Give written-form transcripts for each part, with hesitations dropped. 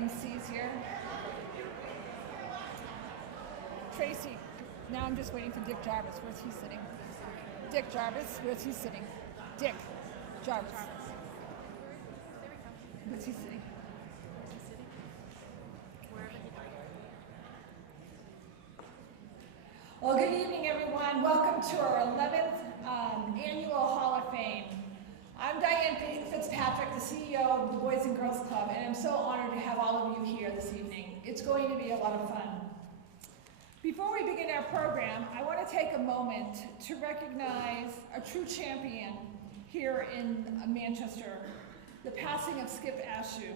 MCs here. Tracy, now I'm just waiting for Dick Jarvis. Where's he sitting? Dick Jarvis, where's he sitting? Dick Jarvis. Where's he sitting? Well, good evening, everyone. Welcome to our 11th Annual Hall of Fame. I'm Diane Fitzpatrick, the CEO of the Boys and Girls Club, and I'm so honored to have all of you here this evening. It's going to be a lot of fun. Before we begin our program, I want to take a moment to recognize a true champion here in Manchester, the passing of Skip Ashew.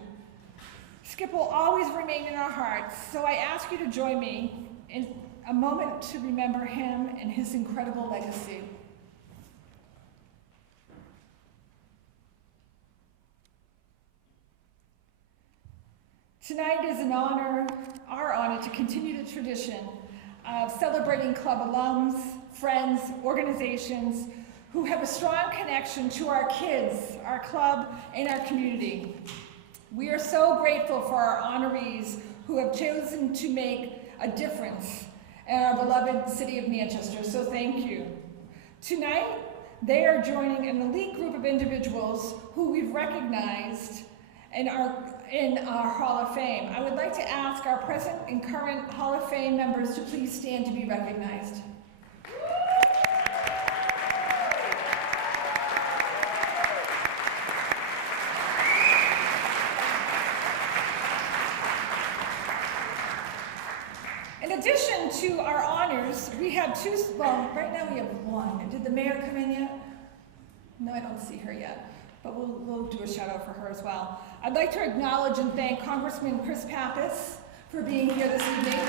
Skip will always remain in our hearts, so I ask you to join me in a moment to remember him and his incredible legacy. Tonight is our honor to continue the tradition of celebrating club alums, friends, organizations who have a strong connection to our kids, our club, and our community. We are so grateful for our honorees who have chosen to make a difference in our beloved city of Manchester, so thank you. Tonight, they are joining an elite group of individuals who we've recognized in our Hall of Fame. I would like to ask our present and current Hall of Fame members to please stand to be recognized. In addition to our honors, we have right now we have one. Did the mayor come in yet? No, I don't see her yet, but we'll do a shout out for her as well. I'd like to acknowledge and thank Congressman Chris Pappas for being here this evening.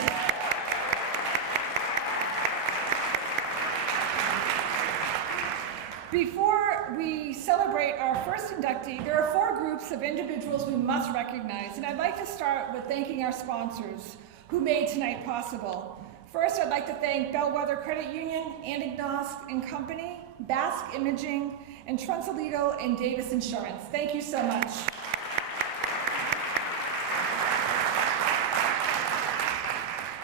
Before we celebrate our first inductee, there are 4 groups of individuals we must recognize, and I'd like to start with thanking our sponsors who made tonight possible. First, I'd like to thank Bellwether Credit Union, Andignos and Company, Basque Imaging, and Trunsalito and Davis Insurance. Thank you so much.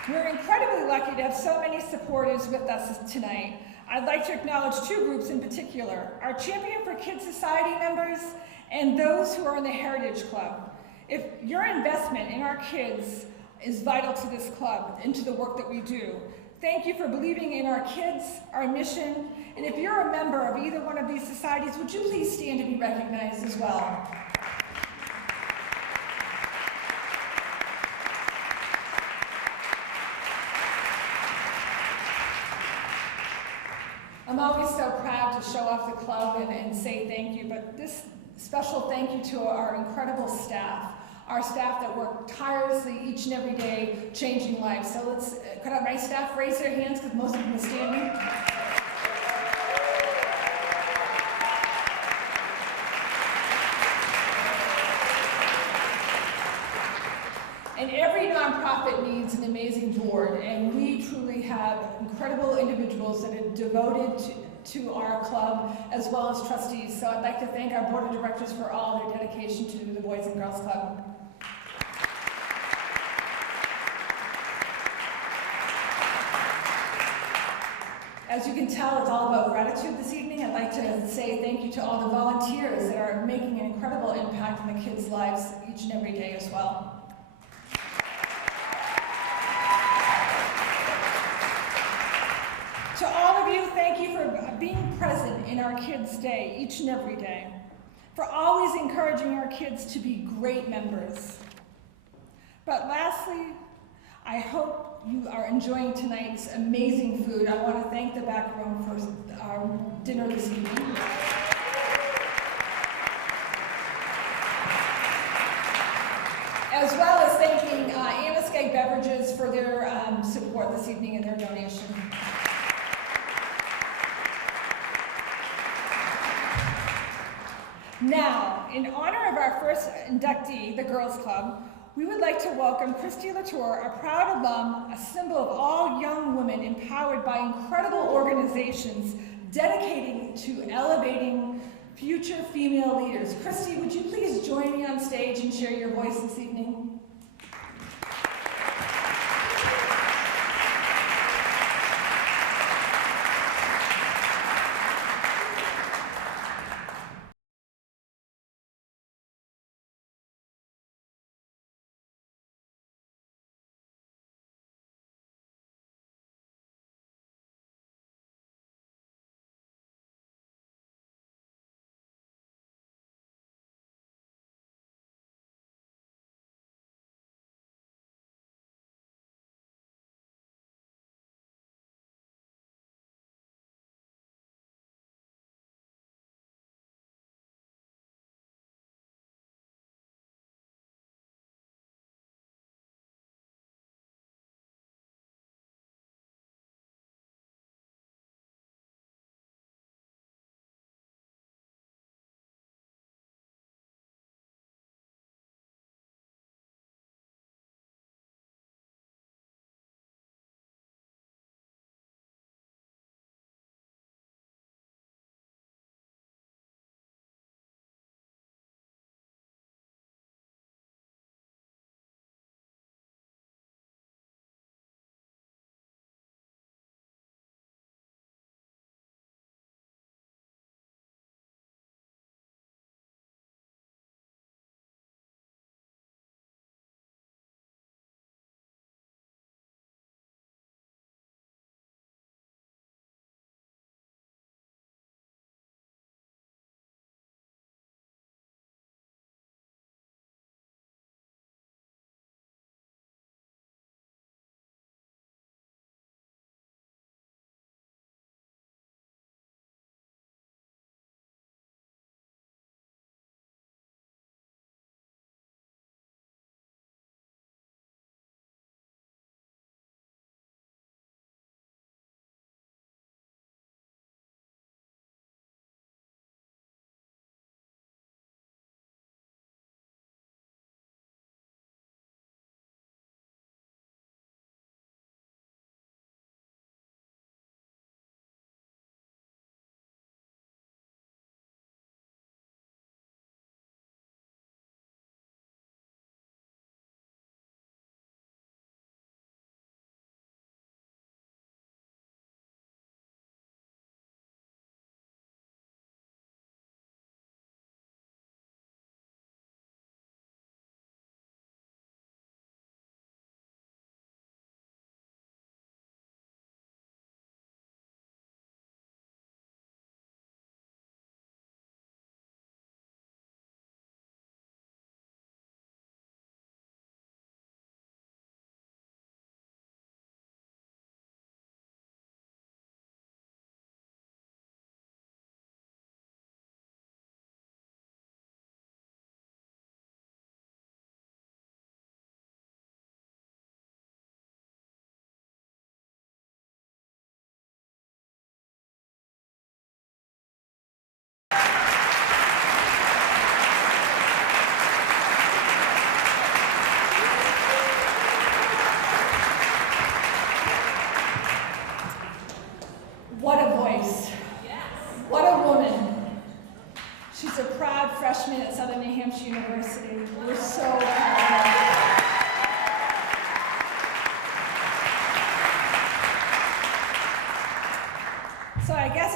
We're incredibly lucky to have so many supporters with us tonight. I'd like to acknowledge 2 groups in particular, our Champion for Kids Society members and those who are in the Heritage Club. If your investment in our kids is vital to this club and to the work that we do. Thank you for believing in our kids, our mission, and if you're a member of either one of these societies, would you please stand to be recognized as well? I'm always so proud to show off the club and say thank you, but this special thank you to our incredible staff. Our staff that work tirelessly each and every day, changing lives. So could my staff raise their hands because most of them are standing? And every nonprofit needs an amazing board, and we truly have incredible individuals that are devoted to our club, as well as trustees. So I'd like to thank our board of directors for all their dedication to the Boys and Girls Club. As you can tell, it's all about gratitude this evening. I'd like to say thank you to all the volunteers that are making an incredible impact in the kids' lives each and every day as well. To all of you, thank you for being present in our kids' day, each and every day, for always encouraging our kids to be great members. But lastly, I hope you are enjoying tonight's amazing food. I want to thank the back room for our dinner this evening. As well as thanking Amaskeg Beverages for their support this evening and their donation. Now, in honor of our first inductee, the Girls Club, we would like to welcome Christy Latour, a proud alum, a symbol of all young women empowered by incredible organizations dedicating to elevating future female leaders. Christy, would you please join me on stage and share your voice this evening?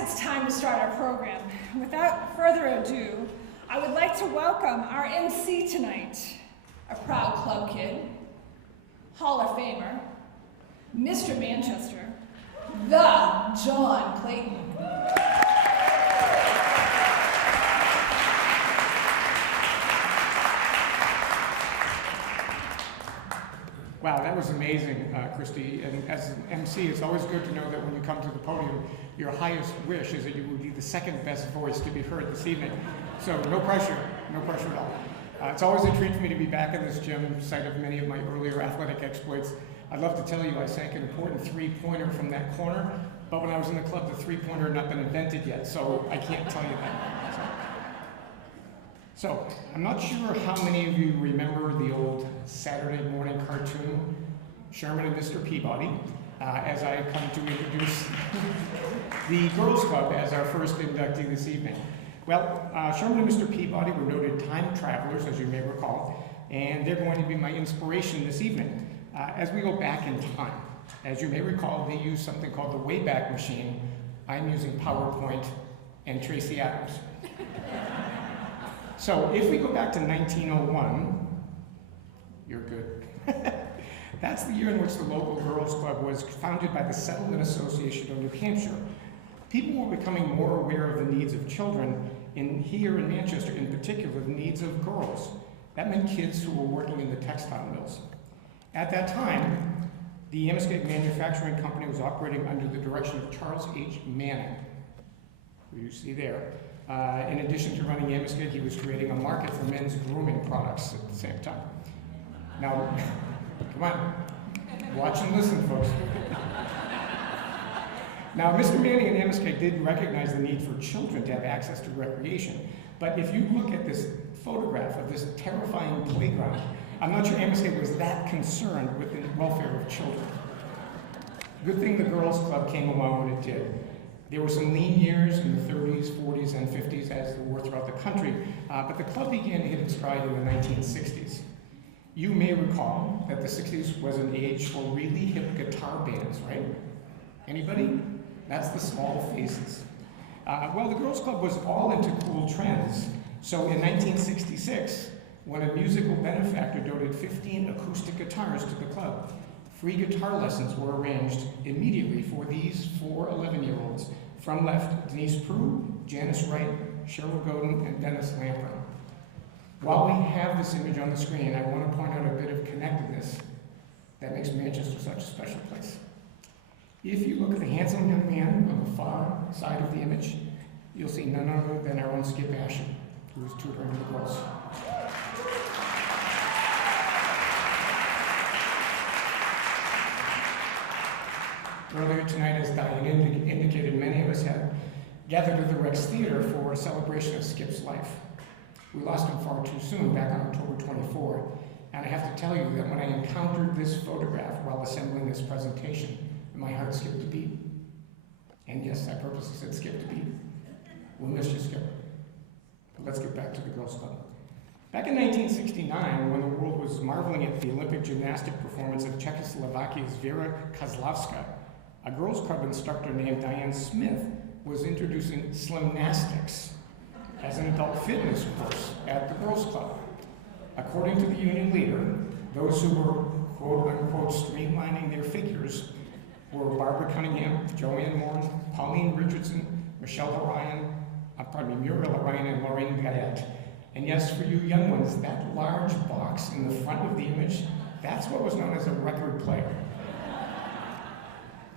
it's time to start our program. Without further ado, I would like to welcome our MC tonight, a proud club kid, Hall of Famer, Mr. Manchester, the John Clayton. Wow, that was amazing, Christy. And as an MC, it's always good to know that when you come to the podium, your highest wish is that you will be the second best voice to be heard this evening. So no pressure at all. It's always a treat for me to be back in this gym, site of many of my earlier athletic exploits. I'd love to tell you I sank an important three-pointer from that corner, but when I was in the club, the three-pointer had not been invented yet, so I can't tell you that. So, I'm not sure how many of you remember the old Saturday morning cartoon, Sherman and Mr. Peabody, as I come to introduce the Girls Club as our first inductee this evening. Well, Sherman and Mr. Peabody were noted time travelers, as you may recall, and they're going to be my inspiration this evening as we go back in time. As you may recall, they use something called the Wayback Machine. I'm using PowerPoint and Tracy Adams. So if we go back to 1901, you're good. That's the year in which the local girls club was founded by the Settlement Association of New Hampshire. People were becoming more aware of the needs of children, here in Manchester in particular, the needs of girls. That meant kids who were working in the textile mills. At that time, the Amoskeag Manufacturing Company was operating under the direction of Charles H. Manning, who you see there. In addition to running Amoskeag, he was creating a market for men's grooming products at the same time. Now, come on, watch and listen, folks. Now, Mr. Manning and Amoskeag did recognize the need for children to have access to recreation, but if you look at this photograph of this terrifying playground, I'm not sure Amoskeag was that concerned with the welfare of children. Good thing the Girls Club came along when it did. There were some lean years in the 30s, 40s, and 50s as there were throughout the country, but the club began to hit its stride in the 1960s. You may recall that the 60s was an age for really hip guitar bands, right? Anybody? That's the Small Faces. Well, the Girls Club was all into cool trends. So in 1966, when a musical benefactor donated 15 acoustic guitars to the club, free guitar lessons were arranged immediately for these 4 11-year-olds. From left, Denise Prue, Janice Wright, Cheryl Godin, and Dennis Lampron. While we have this image on the screen, I want to point out a bit of connectedness that makes Manchester such a special place. If you look at the handsome young man on the far side of the image, you'll see none other than our own Skip Asher, who was tutoring the girls. Earlier tonight, as Diane indicated, many of us had gathered at the Rex Theater for a celebration of Skip's life. We lost him far too soon, back on October 24, and I have to tell you that when I encountered this photograph while assembling this presentation, my heart skipped a beat. And yes, I purposely said skip a beat. We'll miss you, Skip. But let's get back to the Girls Club. Back in 1969, when the world was marveling at the Olympic gymnastic performance of Czechoslovakia's Vera Kozlovska, a Girls Club instructor named Diane Smith was introducing Slimnastics as an adult fitness course at the Girls Club. According to the union leader, those who were quote-unquote streamlining their figures were Barbara Cunningham, Joanne Moore, Pauline Richardson, Muriel Orion, and Lorraine Gayette. And yes, for you young ones, that large box in the front of the image, that's what was known as a record player.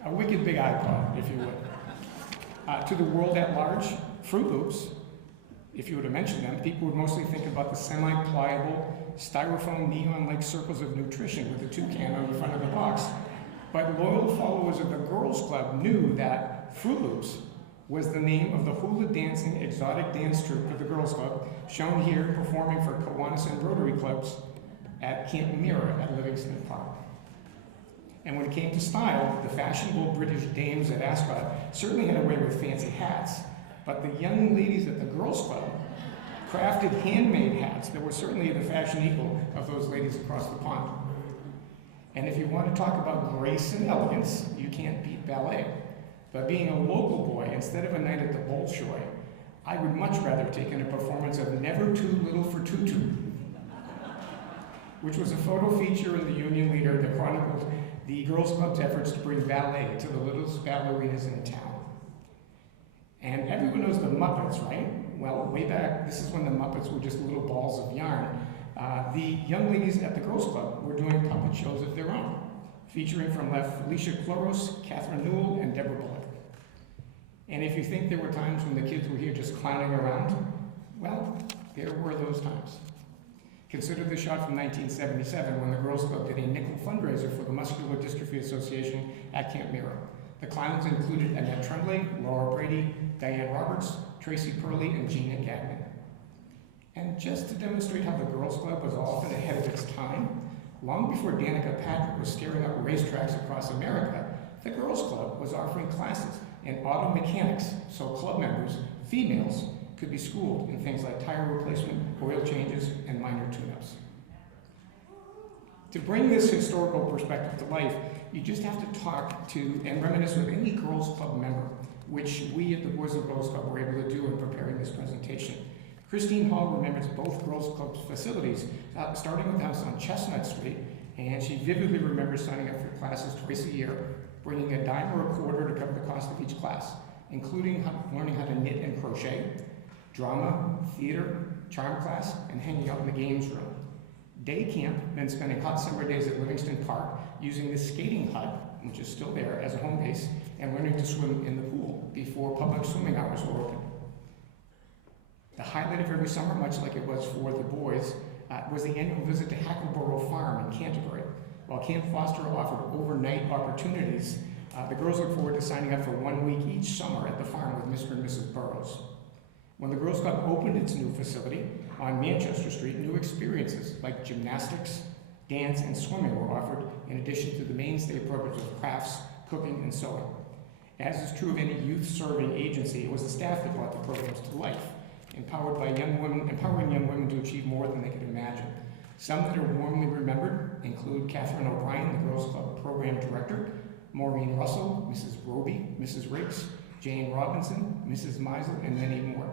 A wicked big iPod, if you would. To the world at large, Fruit Loops, if you were to mention them, people would mostly think about the semi-pliable, styrofoam neon-like circles of nutrition with a toucan on the front of the box. But loyal followers of the Girls Club knew that Fruit Loops was the name of the hula dancing exotic dance troupe of the Girls Club, shown here performing for Kiwanis and Rotary Clubs at Camp Mirror at Livingston Park. And when it came to style, the fashionable British dames at Ascot certainly had a way with fancy hats, but the young ladies at the Girls Club crafted handmade hats that were certainly the fashion equal of those ladies across the pond. And if you want to talk about grace and elegance, you can't beat ballet. But being a local boy, instead of a night at the Bolshoi, I would much rather take in a performance of Never Too Little for Tutu, which was a photo feature in the Union Leader that chronicled the Girls Club's efforts to bring ballet to the littlest ballerinas in town. And everyone knows the Muppets, right? Well, way back, this is when the Muppets were just little balls of yarn. The young ladies at the Girls Club were doing puppet shows of their own, featuring from left Felicia Chloros, Catherine Newell, and Deborah Bullock. And if you think there were times when the kids were here just clowning around, well, there were those times. Consider the shot from 1977 when the Girls Club did a nickel fundraiser for the Muscular Dystrophy Association at Camp Mira. The clowns included Annette Tremblay, Laura Brady, Diane Roberts, Tracy Purley, and Gina Gagnon. And just to demonstrate how the Girls Club was often ahead of its time, long before Danica Patrick was staring up racetracks across America, the Girls Club was offering classes in auto mechanics so club members, females, could be schooled in things like tire replacement, oil changes, and minor tune-ups. To bring this historical perspective to life, you just have to talk to and reminisce with any Girls Club member, which we at the Boys and Girls Club were able to do in preparing this presentation. Christine Hall remembers both Girls Club facilities, starting with the house on Chestnut Street, and she vividly remembers signing up for classes twice a year, bringing a dime or a quarter to cover the cost of each class, including learning how to knit and crochet, drama, theater, charm class, and hanging out in the games room. Day camp meant spending hot summer days at Livingston Park using the skating hut, which is still there, as a home base, and learning to swim in the pool before public swimming hours were open. The highlight of every summer, much like it was for the boys, was the annual visit to Hackleboro Farm in Canterbury. While Camp Foster offered overnight opportunities, the girls looked forward to signing up for 1 week each summer at the farm with Mr. and Mrs. Burrows. When the Girls Club opened its new facility on Manchester Street, new experiences like gymnastics, dance, and swimming were offered in addition to the mainstay programs of crafts, cooking, and sewing. As is true of any youth-serving agency, it was the staff that brought the programs to life, empowering young women to achieve more than they could imagine. Some that are warmly remembered include Catherine O'Brien, the Girls Club Program Director, Maureen Russell, Mrs. Roby, Mrs. Riggs, Jane Robinson, Mrs. Meisel, and many more.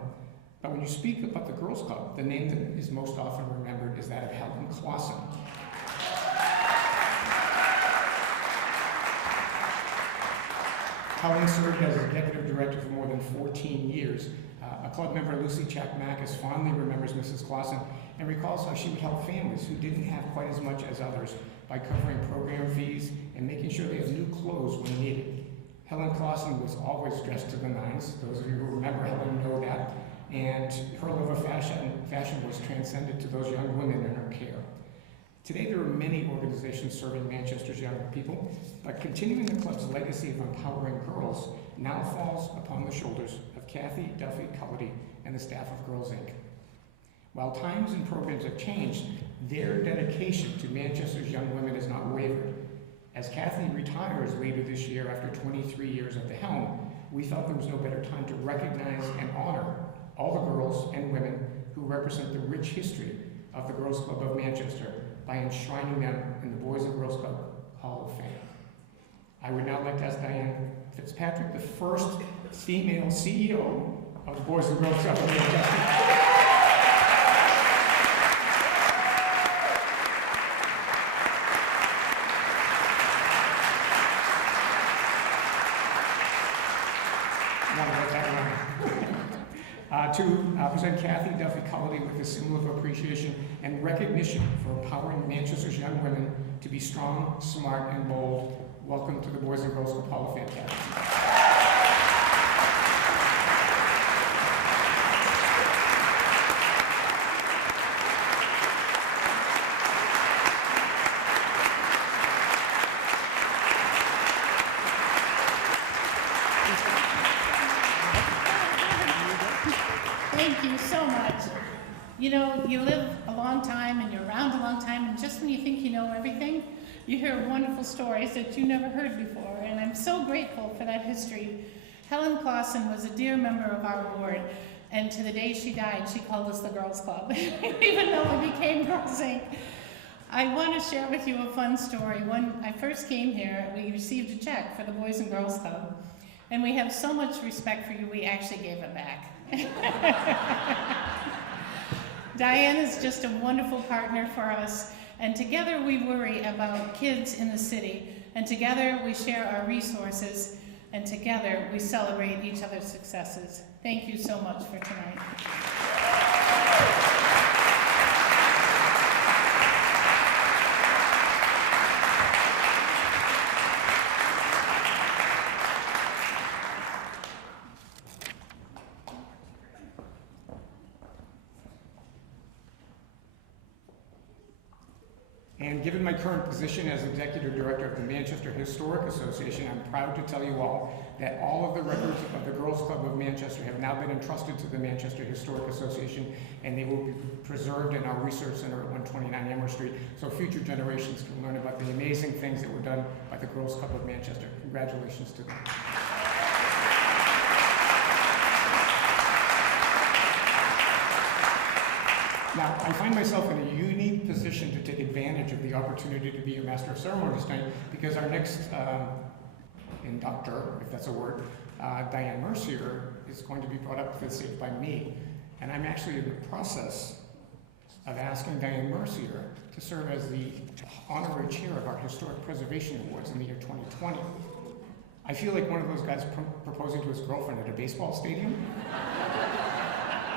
But when you speak about the Girls Club, the name that is most often remembered is that of Helen Clausen. Helen served as executive director for more than 14 years. A club member, Lucy Chapmakis, fondly remembers Mrs. Clausen and recalls how she would help families who didn't have quite as much as others by covering program fees and making sure they had new clothes when needed. Helen Clausen was always dressed to the nines. Those of you who remember Helen know that. And her love of fashion was transcended to those young women in her care. Today there are many organizations serving Manchester's younger people, but continuing the club's legacy of empowering girls now falls upon the shoulders of Kathy Duffy Cullity and the staff of Girls Inc. While times and programs have changed, their dedication to Manchester's young women has not wavered. As Kathy retires later this year after 23 years at the helm, we felt there was no better time to recognize and honor all the girls and women who represent the rich history of the Girls Club of Manchester by enshrining them in the Boys and Girls Club Hall of Fame. I would now like to ask Diane Fitzpatrick, the first female CEO of the Boys and Girls Club of Manchester. To present Kathy Duffy Cullity with a symbol of appreciation and recognition for empowering Manchester's young women to be strong, smart, and bold. Welcome to the Boys and Girls Club Hall of Fame, Kathy. Thank you so much. You know, you live a long time and you're around a long time, and just when you think you know everything, you hear wonderful stories that you never heard before, and I'm so grateful for that history. Helen Clausen was a dear member of our board, and to the day she died, she called us the Girls Club, even though we became Girls Inc. I want to share with you a fun story. When I first came here, we received a check for the Boys and Girls Club. And we have so much respect for you, we actually gave it back. Diane is just a wonderful partner for us, and together we worry about kids in the city, and together we share our resources, and together we celebrate each other's successes. Thank you so much for tonight. And given my current position as Executive Director of the Manchester Historic Association, I'm proud to tell you all that all of the records of the Girls Club of Manchester have now been entrusted to the Manchester Historic Association, and they will be preserved in our research center at 129 Amherst Street, so future generations can learn about the amazing things that were done by the Girls Club of Manchester. Congratulations to them. Now, I find myself in a unique position to take advantage of the opportunity to be your Master of Ceremonies tonight, because our next inductor, if that's a word, Diane Mercier, is going to be brought up to the stage by me. And I'm actually in the process of asking Diane Mercier to serve as the honorary chair of our Historic Preservation Awards in the year 2020. I feel like one of those guys proposing to his girlfriend at a baseball stadium.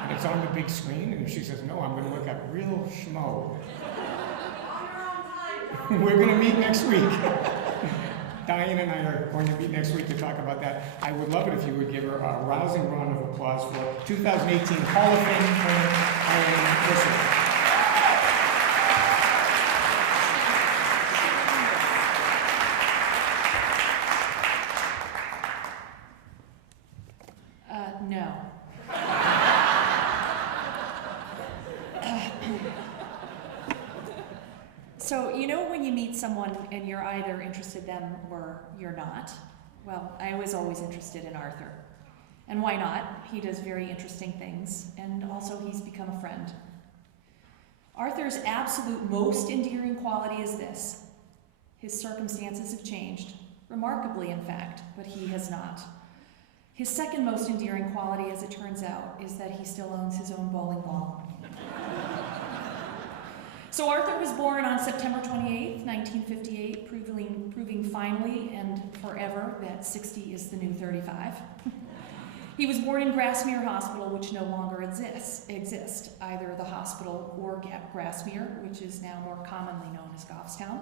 And it's on the big screen, and if she says no, I'm going to look at real schmo. We're going to meet next week. Diane and I are going to meet next week to talk about that. I would love it if you would give her a rousing round of applause for 2018 Hall of Fame winner Diane Mercier. No. So, you know when you meet someone and you're either interested in them or you're not? Well, I was always interested in Arthur. And why not? He does very interesting things, and also he's become a friend. Arthur's absolute most endearing quality is this: his circumstances have changed, remarkably in fact, but he has not. His second most endearing quality, as it turns out, is that he still owns his own bowling ball. So Arthur was born on September 28th, 1958, proving finally and forever that 60 is the new 35. He was born in Grassmere Hospital, which no longer exist, either the hospital or Grassmere, which is now more commonly known as Goffstown.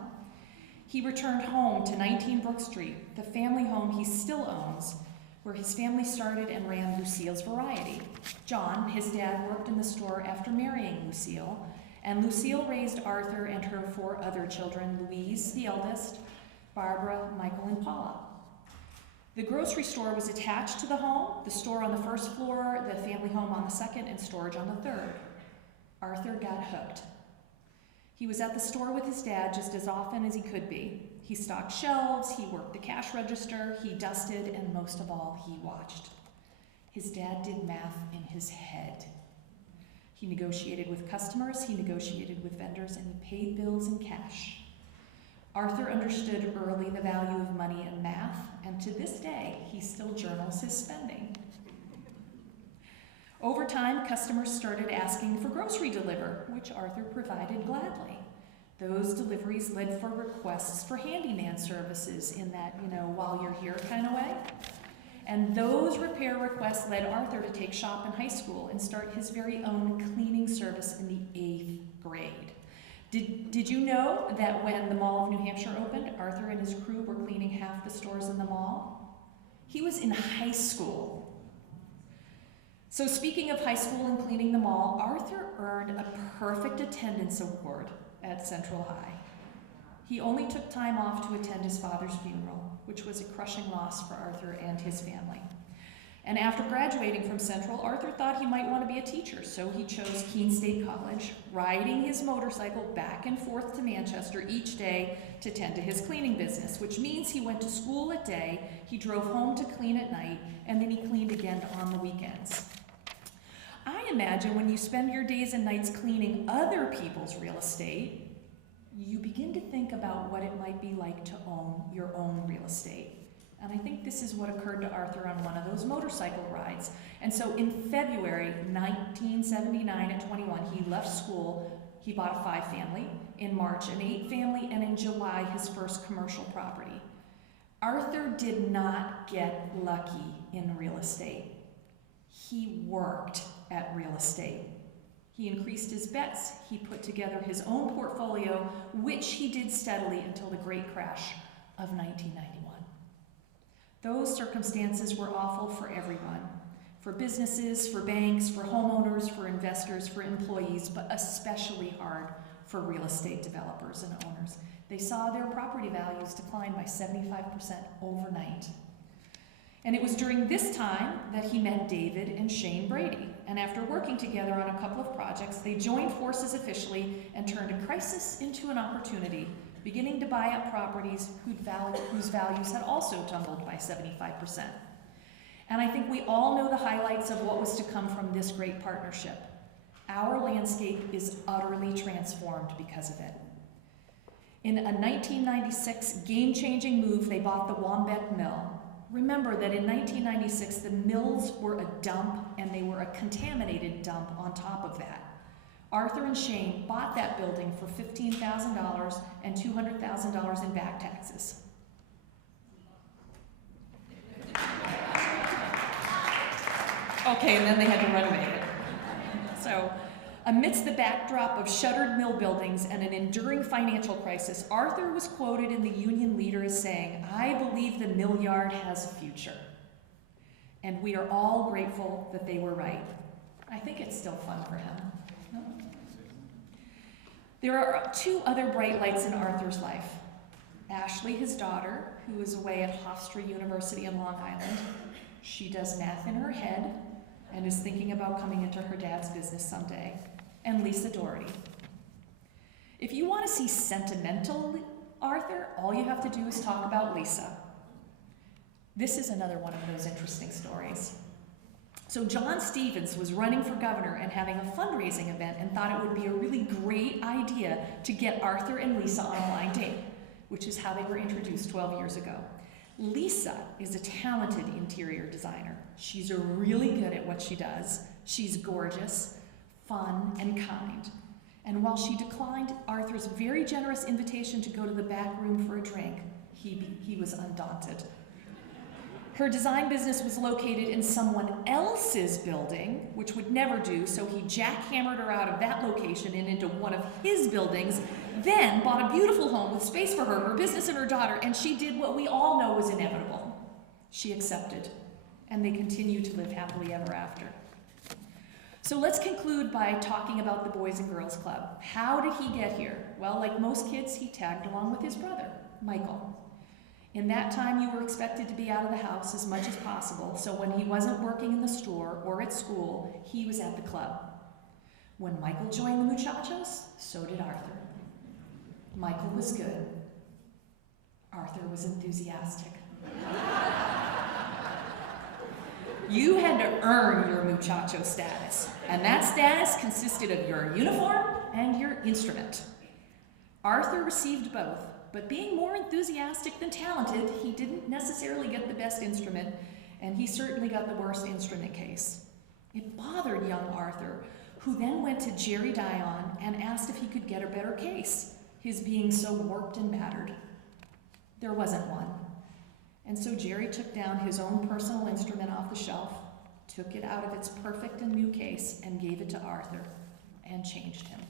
He returned home to 19 Brook Street, the family home he still owns, where his family started and ran Lucille's Variety. John, his dad, worked in the store after marrying Lucille, and Lucille raised Arthur and her 4 other children, Louise, the eldest, Barbara, Michael, and Paula. The grocery store was attached to the home, the store on the first floor, the family home on the second, and storage on the third. Arthur got hooked. He was at the store with his dad just as often as he could be. He stocked shelves, he worked the cash register, he dusted, and most of all, he watched. His dad did math in his head. He negotiated with customers, he negotiated with vendors, and he paid bills in cash. Arthur understood early the value of money and math, and to this day, he still journals his spending. Over time, customers started asking for grocery deliver, which Arthur provided gladly. Those deliveries led for requests for handyman services in that, while you're here kind of way. And those repair requests led Arthur to take shop in high school and start his very own cleaning service in the 8th grade. Did you know that when the Mall of New Hampshire opened, Arthur and his crew were cleaning half the stores in the mall? He was in high school. So speaking of high school and cleaning the mall, Arthur earned a perfect attendance award at Central High. He only took time off to attend his father's funeral, which was a crushing loss for Arthur and his family. And after graduating from Central, Arthur thought he might want to be a teacher, so he chose Keene State College, riding his motorcycle back and forth to Manchester each day to tend to his cleaning business, which means he went to school at day, he drove home to clean at night, and then he cleaned again on the weekends. I imagine when you spend your days and nights cleaning other people's real estate, you begin to think about what it might be like to own your own real estate. And I think this is what occurred to Arthur on one of those motorcycle rides. And so in February 1979 at 21, he left school. He bought a 5-family. In March, an 8-family, and in July, his first commercial property. Arthur did not get lucky in real estate. He worked at real estate. He increased his bets. He put together his own portfolio, which he did steadily until the great crash of 1991. Those circumstances were awful for everyone, for businesses, for banks, for homeowners, for investors, for employees, but especially hard for real estate developers and owners. They saw their property values decline by 75% overnight. And it was during this time that he met David and Shane Brady. And after working together on a couple of projects, they joined forces officially and turned a crisis into an opportunity, beginning to buy up properties whose values had also tumbled by 75%. And I think we all know the highlights of what was to come from this great partnership. Our landscape is utterly transformed because of it. In a 1996 game-changing move, they bought the Wambeck Mill. Remember that in 1996, the mills were a dump, and they were a contaminated dump on top of that. Arthur and Shane bought that building for $15,000 and $200,000 in back taxes. Okay, and then they had to renovate it. So, amidst the backdrop of shuttered mill buildings and an enduring financial crisis, Arthur was quoted in the Union Leader as saying, "I believe the mill yard has a future." And we are all grateful that they were right. I think it's still fun for him. No? There are 2 other bright lights in Arthur's life. Ashley, his daughter, who is away at Hofstra University in Long Island. She does math in her head and is thinking about coming into her dad's business someday. And Lisa Doherty. If you want to see sentimental Arthur, all you have to do is talk about Lisa. This is another one of those interesting stories. So John Stevens was running for governor and having a fundraising event and thought it would be a really great idea to get Arthur and Lisa on a blind date, which is how they were introduced 12 years ago. Lisa is a talented interior designer. She's really good at what she does. She's gorgeous, fun, and kind. And while she declined Arthur's very generous invitation to go to the back room for a drink, he was undaunted. Her design business was located in someone else's building, which would never do, so he jackhammered her out of that location and into one of his buildings, then bought a beautiful home with space for her business, and her daughter, and she did what we all know was inevitable. She accepted, and they continued to live happily ever after. So let's conclude by talking about the Boys and Girls Club. How did he get here? Well, like most kids, he tagged along with his brother, Michael. In that time, you were expected to be out of the house as much as possible, so when he wasn't working in the store or at school, he was at the club. When Michael joined the Muchachos, so did Arthur. Michael was good. Arthur was enthusiastic. You had to earn your muchacho status, and that status consisted of your uniform and your instrument. Arthur received both, but being more enthusiastic than talented, he didn't necessarily get the best instrument, and he certainly got the worst instrument case. It bothered young Arthur, who then went to Jerry Dion and asked if he could get a better case, his being so warped and battered. There wasn't one. And so Jerry took down his own personal instrument off the shelf, took it out of its perfect and new case, and gave it to Arthur, and changed him.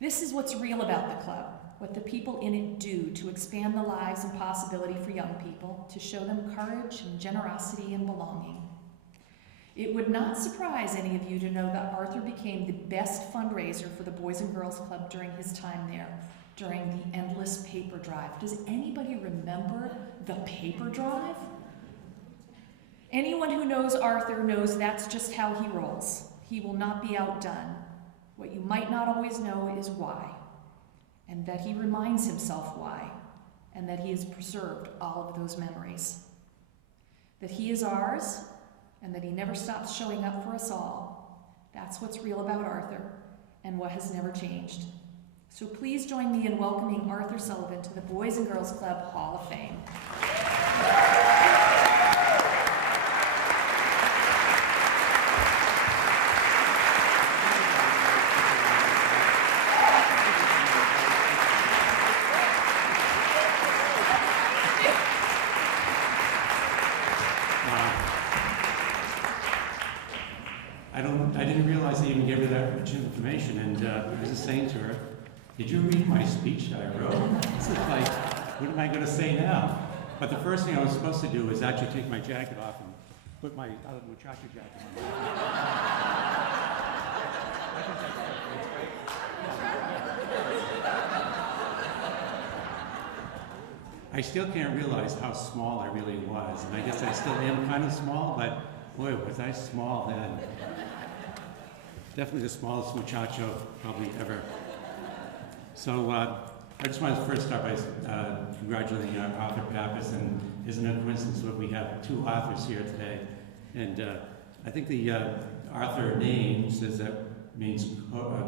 This is what's real about the club, what the people in it do to expand the lives and possibility for young people, to show them courage and generosity and belonging. It would not surprise any of you to know that Arthur became the best fundraiser for the Boys and Girls Club during his time there, during the endless paper drive. Does anybody remember the paper drive? Anyone who knows Arthur knows that's just how he rolls. He will not be outdone. What you might not always know is why, and that he reminds himself why, and that he has preserved all of those memories. That he is ours, and that he never stops showing up for us all. That's what's real about Arthur, and what has never changed. So please join me in welcoming Arthur Sullivan to the Boys and Girls Club Hall of Fame. I didn't realize they even gave her that much information, and I was just saying to her, did you read my speech that I wrote? This is like, what am I going to say now? But the first thing I was supposed to do was actually take my jacket off and put my other muchacho jacket on. I still can't realize how small I really was, and I guess I still am kind of small, but boy, was I small then. Definitely the smallest muchacho probably ever. So I just wanted to first start by congratulating Arthur Pappas, and isn't it a coincidence that we have two authors here today? And I think the Arthur name says that means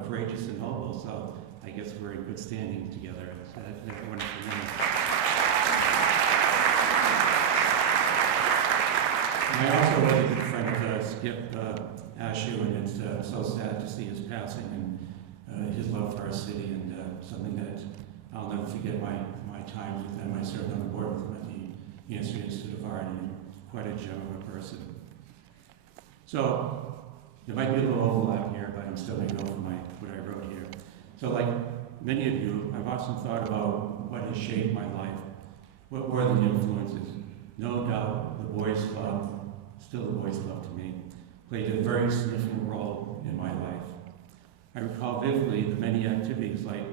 courageous and noble, so I guess we're in good standing together. So that's a wonderful name. And I also was a good friend of Skip Ashew, and it's so sad to see his passing and his love for our city, and something that I'll never forget my times with him. I served on the board with him at the Union Street Institute of Art, and quite a gem of a person. So there might be a little overlap here, but I'm still going to go for what I wrote here. So like many of you, I've often thought about what has shaped my life. What were the influences? No doubt the Boys Club, still the Boys Club to me, played a very significant role in my life. I recall vividly the many activities like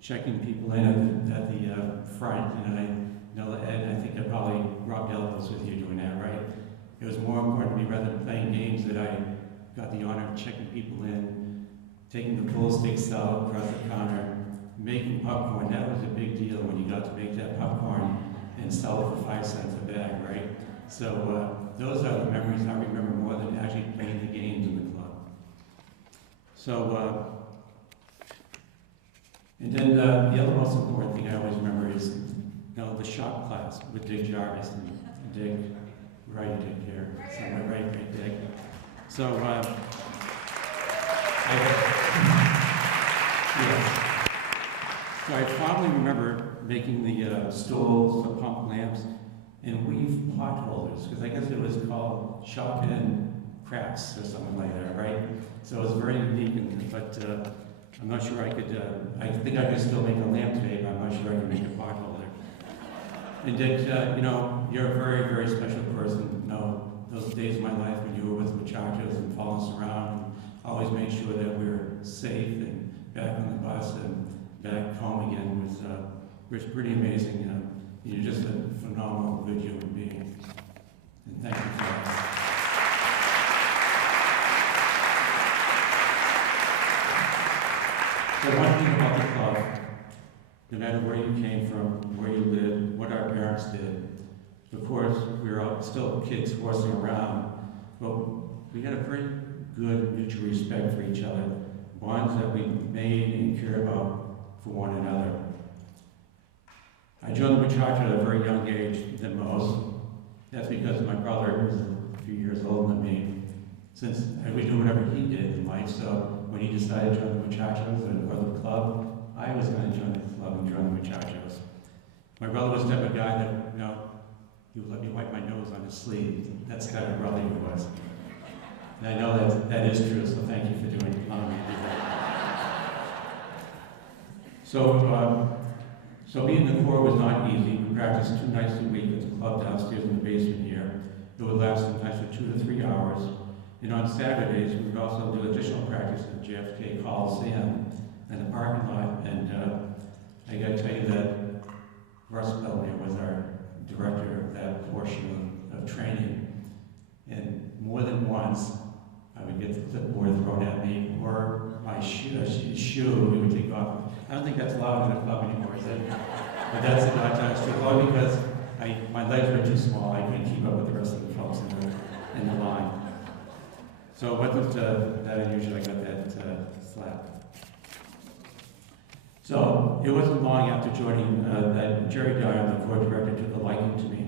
checking people in at the front, and I know that Ed, I think I probably rubbed elbows with you doing that, right? It was more important to me rather than playing games that I got the honor of checking people in, taking the pool sticks out across the counter, making popcorn. That was a big deal when you got to make that popcorn and sell it for 5 cents a bag, right? So those are the memories I remember more than actually playing the games in the club. So, and then the other most important thing I always remember is, the shop class with Dick Jarvis and Dick, right Dick here, somewhere right Dick. So, So I fondly remember making the stools, the pump lamps, and weave pot holders, because I guess it was called Shopkin Crafts or something like that, right? So it was very unique, but I'm not sure I could, I think I could still make a lamp today, but I'm not sure I can make a pot holder. And Dick, you're a very, very special person. Those days of my life when you were with muchachos and following us around, and always made sure that we were safe and back on the bus and back home again was pretty amazing. You're just a phenomenal, good human being. And thank you for that. So one thing about the club, no matter where you came from, where you lived, what our parents did, of course, we were all still kids horsing around, but we had a very good mutual respect for each other, bonds that we made and cared about for one another. I joined the muchacho at a very young age than most. That's because my brother was a few years older than me. Since I was doing whatever he did in life, so when he decided to join the muchachos or the club, I was going to join the club and join the muchachos. My brother was the type of guy that, he would let me wipe my nose on his sleeve. That's the kind of brother he was. And I know that is true, so thank you for allowing me to do that. So being in the Corps was not easy. We practiced 2 nights a week at the club downstairs in the basement here. It would last sometimes for 2 to 3 hours. And on Saturdays, we would also do additional practice at JFK Coliseum in the parking lot. And I got to tell you that Russ Belmere was our director of that portion of training. And more than once, I would get the clipboard thrown at me, or my shoe we would take off. I don't think that's allowed in a club anymore, is it? But that's a lot of times too low because my legs were too small. I couldn't keep up with the rest of the folks in the line. So it wasn't that unusual. I got that slap. So it wasn't long after joining that Jerry Dyer, the Corps director, took a liking to me.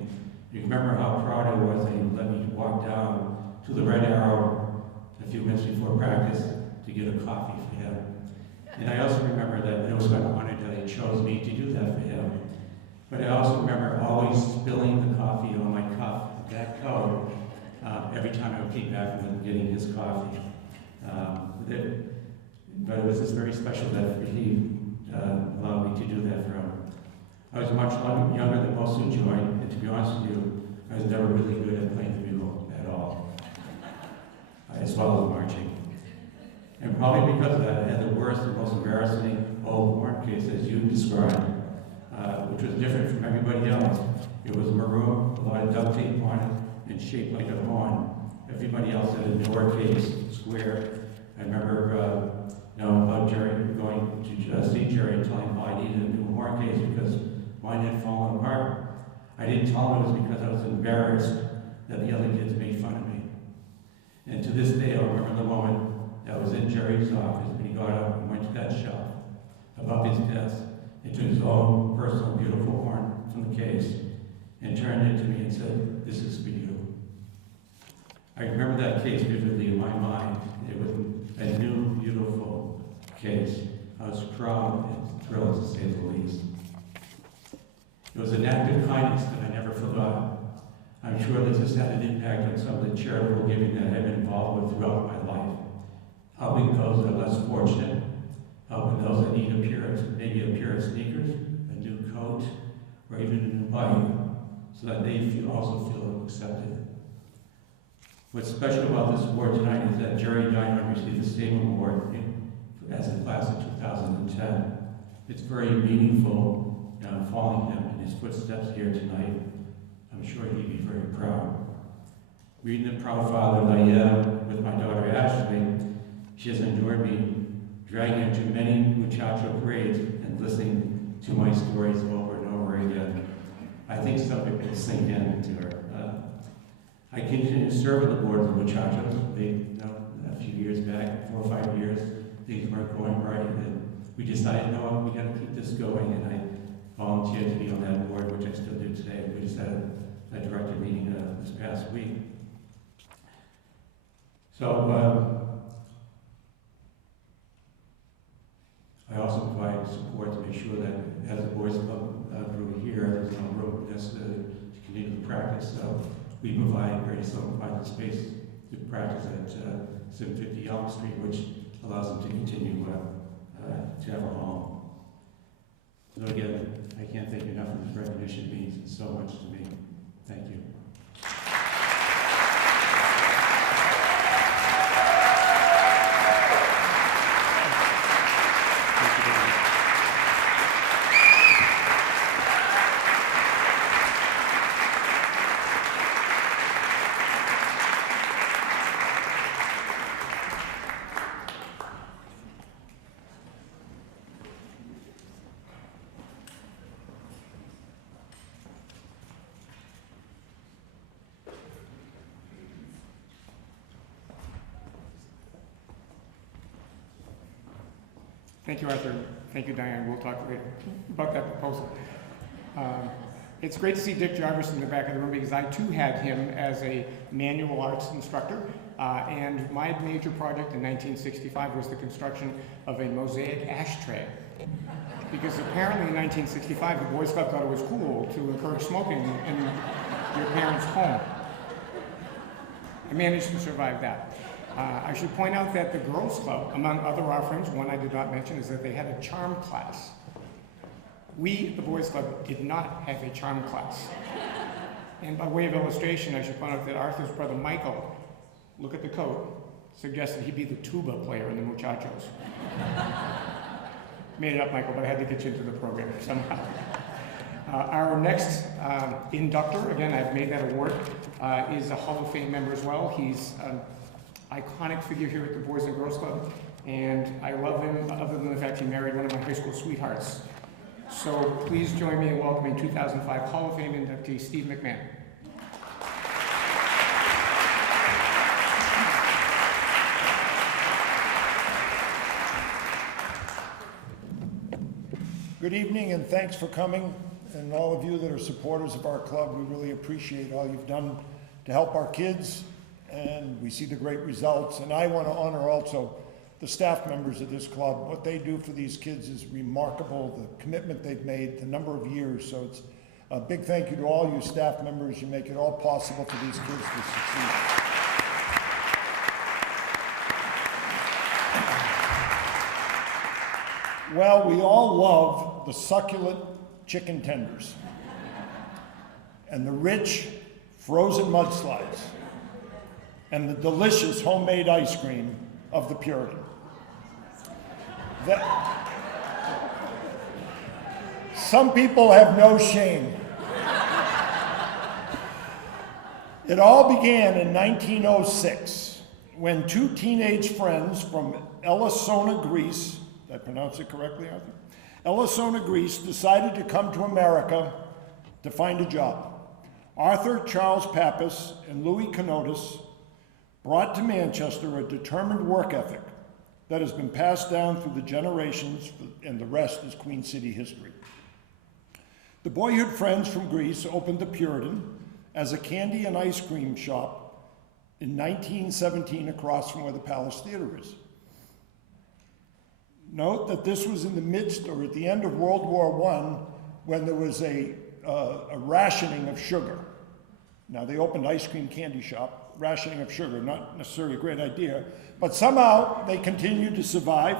You remember how proud I was that he let me walk down to the Red Arrow a few minutes before practice to get a coffee for him. And I also remember that it was kind of honored that he chose me to do that for him. But I also remember always spilling the coffee on my cuff, that coat, every time I came back from getting his coffee. But it was just very special that he allowed me to do that for him. I was much younger than most who joined, and to be honest with you, I was never really good at playing the bugle at all, as well as marching. And probably because of that, I had the worst and most embarrassing old horn case, as you described, which was different from everybody else. It was maroon, a lot of duct tape on it, and shaped like a horn. Everybody else had a newer case, square. I remember, about Jerry going to see Jerry and telling him I needed a new horn case because mine had fallen apart. I didn't tell him it was because I was embarrassed that the other kids made fun of me. And to this day, I remember the moment that was in Jerry's office when he got up and went to that shelf above his desk and took his own personal beautiful horn from the case and turned it to me and said, "This is for you." I remember that case vividly in my mind. It was a new, beautiful case. I was proud and thrilled, to say the least. It was an act of kindness that I never forgot. I'm sure that this had an impact on some of the charitable giving that I've been involved with throughout my life. Helping those that are less fortunate, helping those that need maybe a pair of sneakers, a new coat, or even a new bike, so that they also feel accepted. What's special about this award tonight is that Jerry Diamond received the same award as the class of 2010. It's very meaningful, following him in his footsteps here tonight. I'm sure he'd be very proud. Being the proud father that I am with my daughter Ashley, she has endured me, dragging her to many muchacho parades and listening to my stories over and over again. I think some of it will sink into her. I continue to serve on the board of muchachos. A few years back, 4 or 5 years, things weren't going right, and we decided, no, we got to keep this going, and I volunteered to be on that board, which I still do today. We just had a director meeting this past week. So I also provide support to make sure that as the Boys Club grew here, there's no room necessary to continue to practice. So we provide very provided space to practice at 750 Elm Street, which allows them to continue to have a home. So again, I can't thank you enough for this recognition. It means so much to me. Thank you. Thank you, Arthur. Thank you, Diane. We'll talk later about that proposal. It's great to see Dick Jarvis in the back of the room because I too had him as a manual arts instructor. And my major project in 1965 was the construction of a mosaic ashtray. Because apparently in 1965, the Boys Club thought it was cool to encourage smoking in your parents' home. I managed to survive that. I should point out that the Girls Club, among other offerings, one I did not mention, is that they had a charm class. We, the Boys Club, did not have a charm class. And by way of illustration, I should point out that Arthur's brother Michael, look at the coat, suggested he be the tuba player in the Muchachos. Made it up, Michael, but I had to get you into the program somehow. Our next inductor, again, I've made that award, is a Hall of Fame member as well. He's an iconic figure here at the Boys and Girls Club, and I love him other than the fact he married one of my high school sweethearts. So please join me in welcoming 2005 Hall of Fame inductee Steve McMahon. Good evening and thanks for coming. and all of you that are supporters of our club. We really appreciate all you've done to help our kids, and we see the great results. And I want to honor also the staff members of this club. What they do for these kids is remarkable, the commitment they've made, the number of years. So it's a big thank you to all you staff members. You make it all possible for these kids to succeed. Well, we all love the succulent chicken tenders and the rich frozen mudslides and the delicious homemade ice cream of the Puritan. Some people have no shame. It all began in 1906 when two teenage friends from Ellesona, Greece, did I pronounce it correctly, Arthur? Ellesona, Greece, decided to come to America to find a job. Arthur Charles Pappas and Louis Kanotis brought to Manchester a determined work ethic that has been passed down through the generations, and the rest is Queen City history. The boyhood friends from Greece opened the Puritan as a candy and ice cream shop in 1917 across from where the Palace Theater is. Note that this was in the midst or at the end of World War I when there was a rationing of sugar. Now they opened ice cream candy shop, rationing of sugar, not necessarily a great idea, but somehow they continued to survive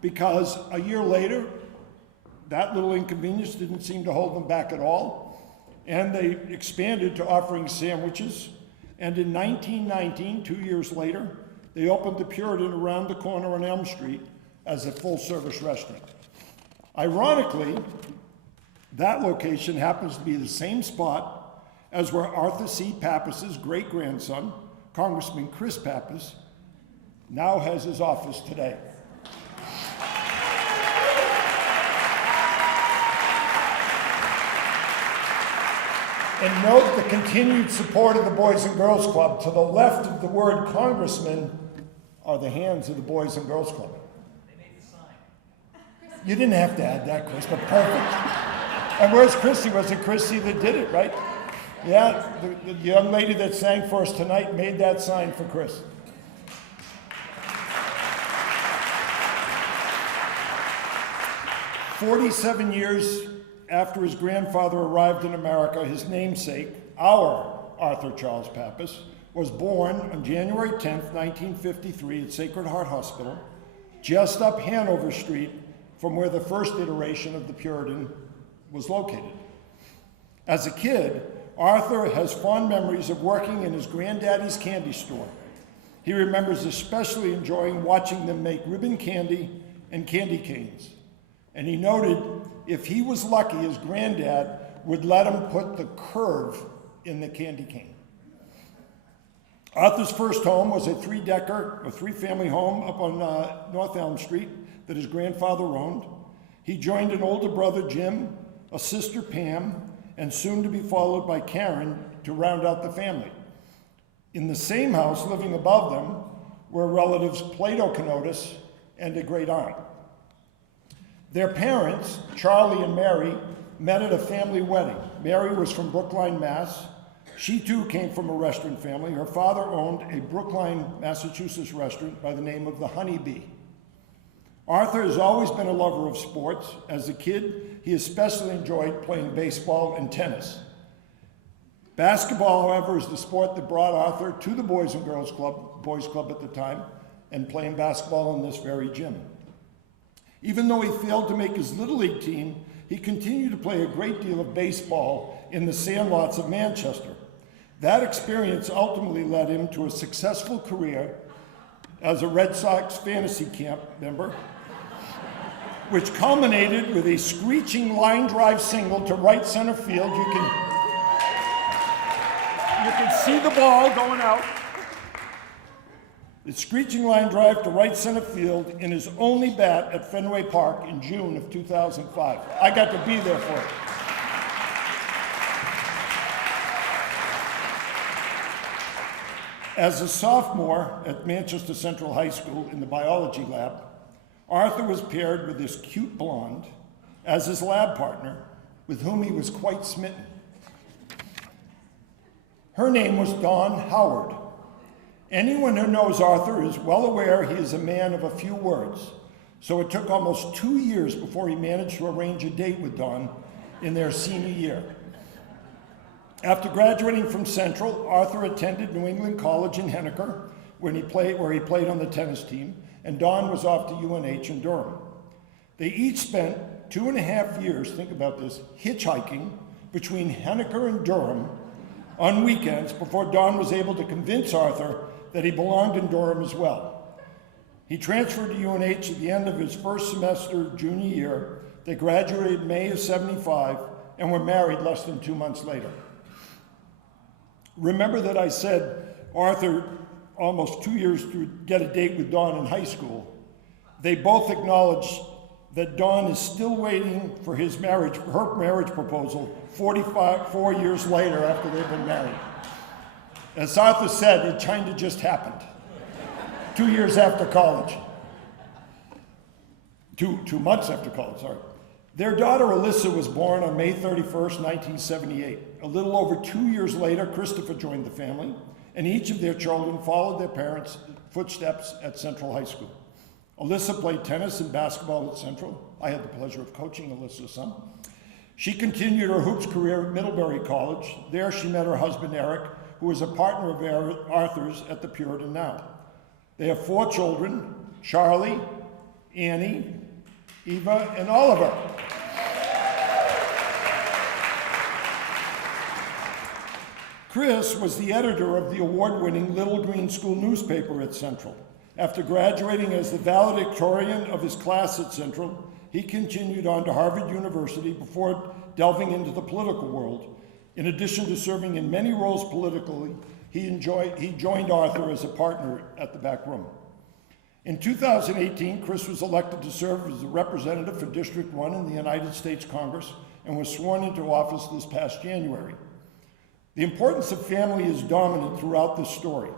because a year later, that little inconvenience didn't seem to hold them back at all, and they expanded to offering sandwiches, and in 1919, 2 years later, they opened the Puritan around the corner on Elm Street as a full-service restaurant. Ironically, that location happens to be the same spot as where Arthur C. Pappas's great-grandson, Congressman Chris Pappas, now has his office today. And note the continued support of the Boys and Girls Club. To the left of the word congressman are the hands of the Boys and Girls Club. They made the sign. You didn't have to add that, Chris, but perfect. And where's Chrissy? Was it Chrissy that did it, right? Yeah, the young lady that sang for us tonight made that sign for Chris. "47 years after his grandfather arrived in America, his namesake, our Arthur Charles Pappas, was born on January 10th, 1953 at Sacred Heart Hospital, just up Hanover Street from where the first iteration of the Puritan was located. As a kid, Arthur has fond memories of working in his granddaddy's candy store. He remembers especially enjoying watching them make ribbon candy and candy canes. And he noted if he was lucky, his granddad would let him put the curve in the candy cane. Arthur's first home was a three-family home up on North Elm Street that his grandfather owned. He joined an older brother, Jim, a sister, Pam, and soon to be followed by Karen to round out the family. In the same house, living above them, were relatives Plato Kanotis and a great aunt. Their parents, Charlie and Mary, met at a family wedding. Mary was from Brookline, Mass. She too came from a restaurant family. Her father owned a Brookline, Massachusetts restaurant by the name of the Honey Bee. Arthur has always been a lover of sports. As a kid, he especially enjoyed playing baseball and tennis. Basketball, however, is the sport that brought Arthur to the Boys and Girls Club, Boys Club at the time, and playing basketball in this very gym. Even though he failed to make his Little League team, he continued to play a great deal of baseball in the sandlots of Manchester. That experience ultimately led him to a successful career as a Red Sox fantasy camp member, which culminated with a screeching line drive single to right center field. You can see the ball going out. The screeching line drive to right center field in his only bat at Fenway Park in June of 2005. I got to be there for it. As a sophomore at Manchester Central High School in the biology lab, Arthur was paired with this cute blonde as his lab partner, with whom he was quite smitten. Her name was Dawn Howard. Anyone who knows Arthur is well aware he is a man of a few words, so it took almost 2 years before he managed to arrange a date with Dawn in their senior year. After graduating from Central, Arthur attended New England College in Henniker, where he played on the tennis team, and Dawn was off to UNH in Durham. They each spent 2.5 years, think about this, hitchhiking between Henniker and Durham on weekends before Dawn was able to convince Arthur that he belonged in Durham as well. He transferred to UNH at the end of his first semester junior year. They graduated in May of '75 and were married less than 2 months later. Remember that I said Arthur almost 2 years to get a date with Dawn in high school. They both acknowledged that Dawn is still waiting for her marriage proposal 4 years later after they've been married. As Arthur said, it kind of just happened. 2 years after college. 2 months after college, sorry. Their daughter Alyssa was born on May 31st, 1978. A little over 2 years later, Christopher joined the family, and each of their children followed their parents' footsteps at Central High School. Alyssa played tennis and basketball at Central. I had the pleasure of coaching Alyssa some. She continued her hoops career at Middlebury College. There she met her husband, Eric, who is a partner of Arthur's at the Puritan now. They have 4 children, Charlie, Annie, Eva, and Oliver. Chris was the editor of the award-winning Little Green School newspaper at Central. After graduating as the valedictorian of his class at Central, he continued on to Harvard University before delving into the political world. In addition to serving in many roles politically, he joined Arthur as a partner at the back room. In 2018, Chris was elected to serve as a representative for District 1 in the United States Congress and was sworn into office this past January. The importance of family is dominant throughout this story.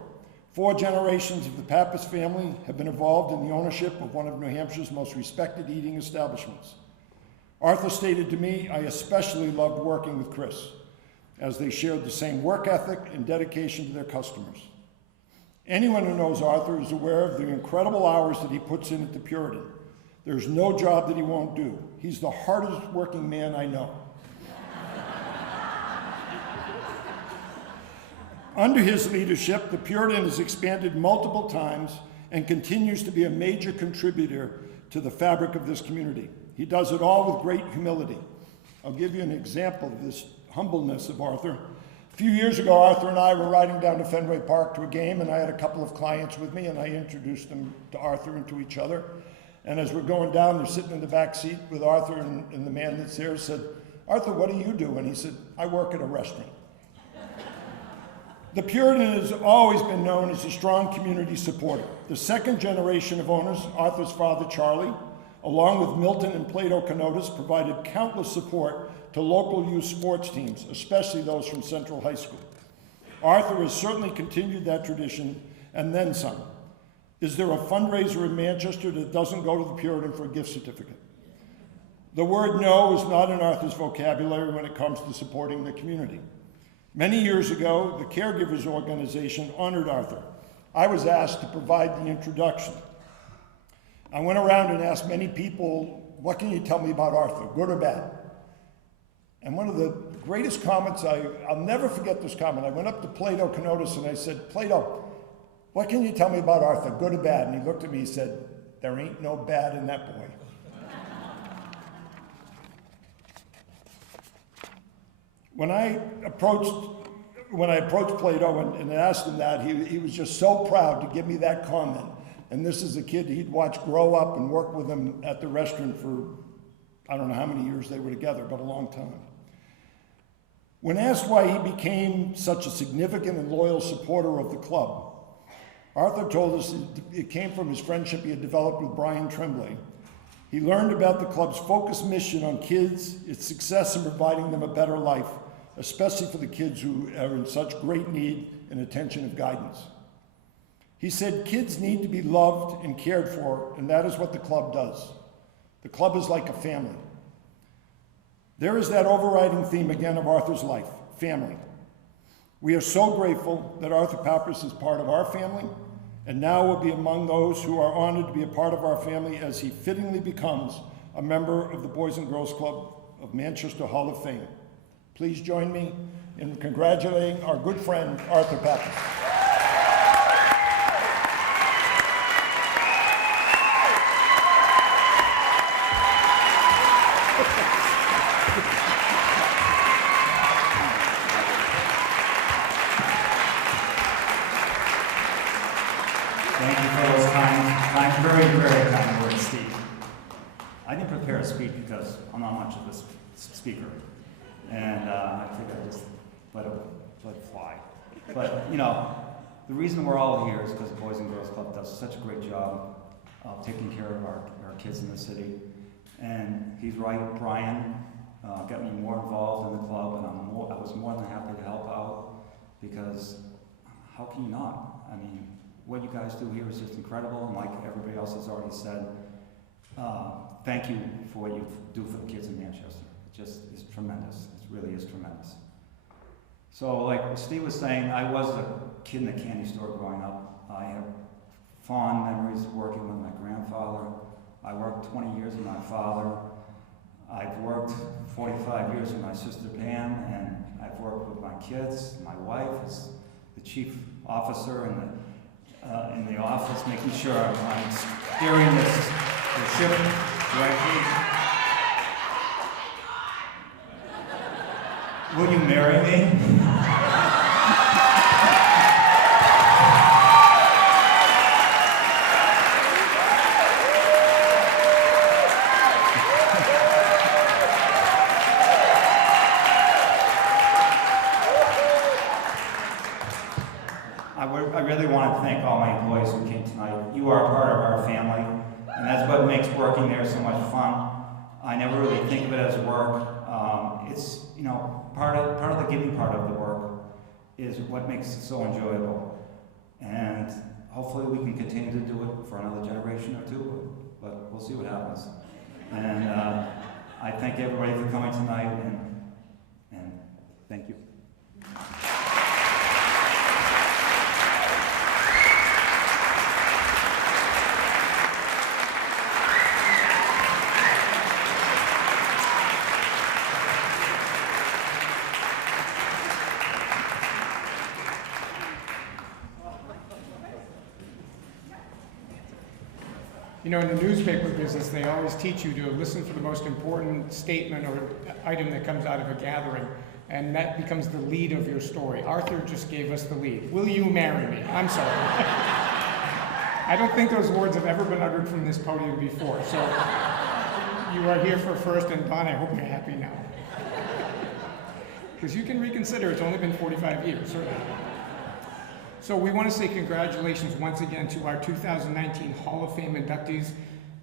4 generations of the Pappas family have been involved in the ownership of one of New Hampshire's most respected eating establishments. Arthur stated to me, I especially loved working with Chris, as they shared the same work ethic and dedication to their customers. Anyone who knows Arthur is aware of the incredible hours that he puts in at the Puritan. There's no job that he won't do. He's the hardest working man I know. Under his leadership, the Puritan has expanded multiple times and continues to be a major contributor to the fabric of this community. He does it all with great humility. I'll give you an example of this humbleness of Arthur. A few years ago, Arthur and I were riding down to Fenway Park to a game, and I had a couple of clients with me, and I introduced them to Arthur and to each other. And as we're going down, they're sitting in the back seat with Arthur, and the man that's there said, Arthur, what do you do? And he said, I work at a restaurant. The Puritan has always been known as a strong community supporter. The second generation of owners, Arthur's father, Charlie, along with Milton and Plato Kanotas, provided countless support to local youth sports teams, especially those from Central High School. Arthur has certainly continued that tradition, and then some. Is there a fundraiser in Manchester that doesn't go to the Puritan for a gift certificate? The word no is not in Arthur's vocabulary when it comes to supporting the community. Many years ago, the Caregivers Organization honored Arthur. I was asked to provide the introduction. I went around and asked many people, what can you tell me about Arthur, good or bad? And one of the greatest comments, I'll never forget this comment. I went up to Plato Kanotas and I said, Plato, what can you tell me about Arthur, good or bad? And he looked at me and said, there ain't no bad in that boy. When I approached Plato and asked him that, he was just so proud to give me that comment. And this is a kid he'd watched grow up and work with him at the restaurant for, I don't know how many years they were together, but a long time. When asked why he became such a significant and loyal supporter of the club, Arthur told us it came from his friendship he had developed with Brian Tremblay. He learned about the club's focused mission on kids, its success in providing them a better life, especially for the kids who are in such great need and attention and guidance. He said kids need to be loved and cared for, and that is what the club does. The club is like a family. There is that overriding theme again of Arthur's life, family. We are so grateful that Arthur Pappas is part of our family, and now will be among those who are honored to be a part of our family as he fittingly becomes a member of the Boys and Girls Club of Manchester Hall of Fame. Please join me in congratulating our good friend, Arthur Pappas. Thank you for those very kind words, Steve. I didn't prepare a speech because I'm not much of a speaker, and I think I just let it fly. But you know, the reason we're all here is because the Boys and Girls Club does such a great job of taking care of our kids in the city. And he's right, Brian got me more involved in the club, and I was more than happy to help out, because how can you not? I mean, what you guys do here is just incredible, and like everybody else has already said, thank you for what you do for the kids in Manchester. It just is tremendous. It really is tremendous. So like Steve was saying, I was a kid in a candy store growing up. I have fond memories of working with my grandfather. I worked 20 years with my father. I've worked 45 years with my sister Pam, and I've worked with my kids. My wife is the chief officer in the office, making sure I'm steering the ship correctly. Will you marry me? I really want to thank all my employees who came tonight. You are part of our family, and that's what makes working there so much fun. I never really think of it as work. It's, you know, part of the giving part of the work is what makes it so enjoyable. And hopefully we can continue to do it for another generation or two, but we'll see what happens. And I thank everybody for coming tonight, and thank you. You know, in the newspaper business, they always teach you to listen for the most important statement or item that comes out of a gathering, and that becomes the lead of your story. Arthur just gave us the lead. Will you marry me? I'm sorry. I don't think those words have ever been uttered from this podium before, so you are here for first, and Don, I hope you're happy now. Because you can reconsider, it's only been 45 years, certainly. So we want to say congratulations once again to our 2019 Hall of Fame inductees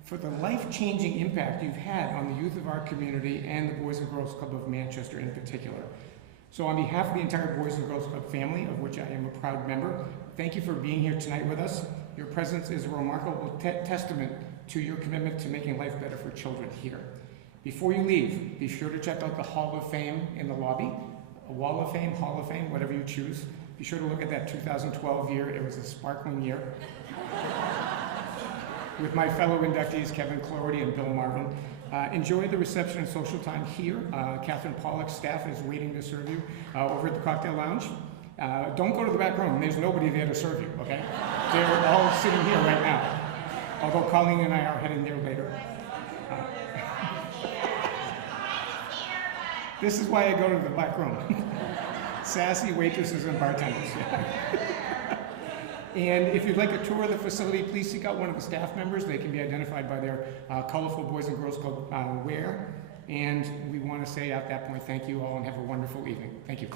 for the life-changing impact you've had on the youth of our community and the Boys and Girls Club of Manchester in particular. So on behalf of the entire Boys and Girls Club family, of which I am a proud member, thank you for being here tonight with us. Your presence is a remarkable testament to your commitment to making life better for children here. Before you leave, be sure to check out the Hall of Fame in the lobby, a Wall of Fame, Hall of Fame, whatever you choose. Be sure to look at that 2012 year. It was a sparkling year. With my fellow inductees, Kevin Cloherty and Bill Marvin. Enjoy the reception and social time here. Catherine Pollock's staff is waiting to serve you over at the cocktail lounge. Don't go to the back room. There's nobody there to serve you, okay? They're all sitting here right now. Although Colleen and I are heading there later. This is why I go to the back room. Sassy waitresses and bartenders. And if you'd like a tour of the facility, please seek out one of the staff members. They can be identified by their colorful Boys and Girls Club wear. And we want to say at that point, thank you all and have a wonderful evening. Thank you.